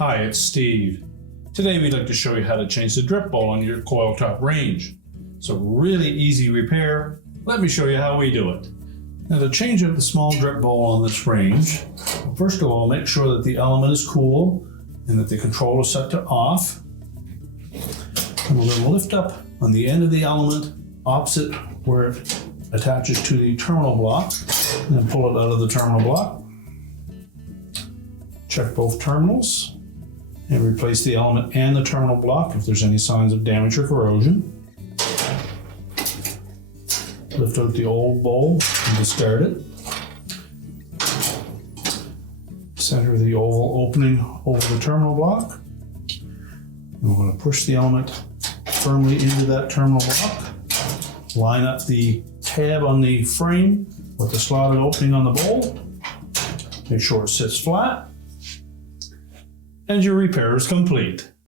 Hi, it's Steve. Today we'd like to show you how to change the drip bowl on your coil top range. It's a really easy repair. Let me show you how we do it. Now to change out the small drip bowl on this range, first of all make sure that the element is cool and that the control is set to off. And we're going to lift up on the end of the element opposite where it attaches to the terminal block and then pull it out of the terminal block. Check both terminals and replace the element and the terminal block if there's any signs of damage or corrosion. Lift out the old bowl and discard it. Center the oval opening over the terminal block. And we're going to push the element firmly into that terminal block. Line up the tab on the frame with the slotted opening on the bowl. Make sure it sits flat. And your repair is complete.